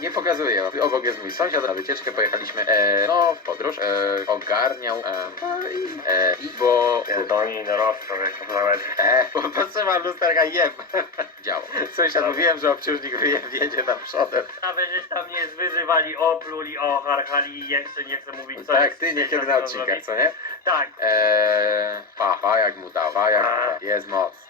nie pokazuję. Obok jest mój sąsiad, na wycieczkę pojechaliśmy. E, no, w podróż e, ogarniał. E, e, I bo. Ty doni dorosłe, no Bo to lusterka i jem. Działo. Sąsiad, Dobry. No mówiłem, że obciążnik wyjedzie na przodem. Nawet żeś tam nie zwyzywali, opluli, o harchali i jeszcze nie chcę mówić, coś. No tak, ty niekiedy ciesiąc, na odcinkach, co nie? Tak. E, a, jak mu dawa, jak mu da. Jest moc.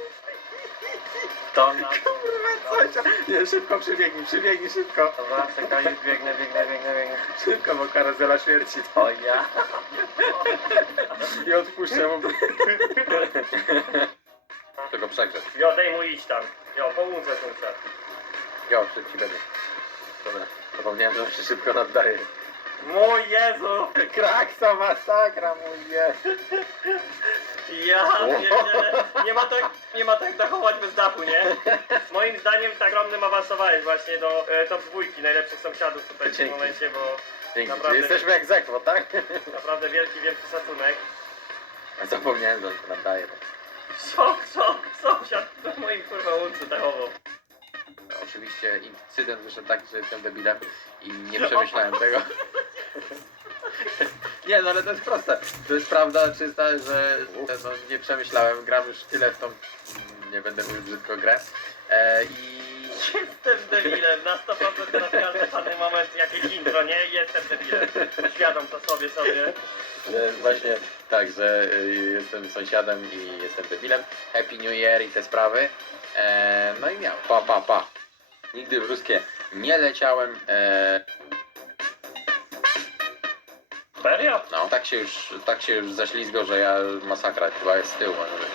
To na... Kurwa, co się... Nie, szybko przebiegnij, przebiegnij szybko. To wracaj, tam już biegnę, biegnę, biegnę, biegnę. Szybko, bo karazela śmierci. To ja. I odpuszczę mu. Bo... Ja, Tylko przegrzeć. Jo, daj mu iść tam. Jo, połudzę słońce. Jo, szybciej będę. Dobra, zapomniałem, że on się szybko naddaje. Mój Jezu! Kraksa masakra, mój Jezu! Ja nie, nie, ma tak, nie ma tak dochować bez dachu, nie? Moim zdaniem w tak ogromnym awansowałeś właśnie do e, top dwójki najlepszych sąsiadów tutaj Dzięki. w tym momencie, bo jesteśmy jak zekwo, tak? Naprawdę wielki, wielki, wielki szacunek. Zapomniałem, że to nam daje. Co, co, są, są, sąsiad w moim kurwa dachowo. Oczywiście incydent wyszedł tak, że jestem debilem i nie przemyślałem tego. Nie, no ale to jest proste. To jest prawda czysta, że no, nie przemyślałem, gram już tyle w tą, nie będę mówił brzydko, grę. Eee, i... Jestem debilem, Nastopam, na 100% na każdy moment jakieś intro, nie? Jestem debilem. Świadom to sobie, sobie. Eee, właśnie tak, że eee, jestem sąsiadem i jestem debilem. Happy New Year i te sprawy. Eee, no i miał. Pa, pa, pa. Nigdy w ruskie nie leciałem. Eee... No, tak się już, tak się już zaślizgo, że ja masakra chyba jest z tyłu, może być.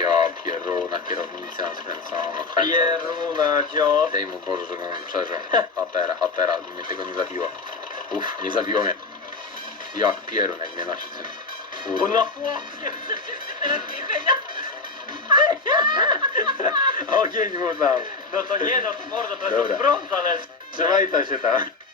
Jo, pieruna, kierownicę skręcono. Pieruna, dziot. Daj mu Boże, żebym przeżył. A Hater, teraz, a teraz, mnie tego nie zabiło. Uff, nie zabiło mnie. Jak pierun, jak mnie na ten. Kurde. No chłopie, przecież ty teraz nie chęć. Ogień mu dał. No to nie, no to morda, to jest brąz, ale... Trzymajcie się tam.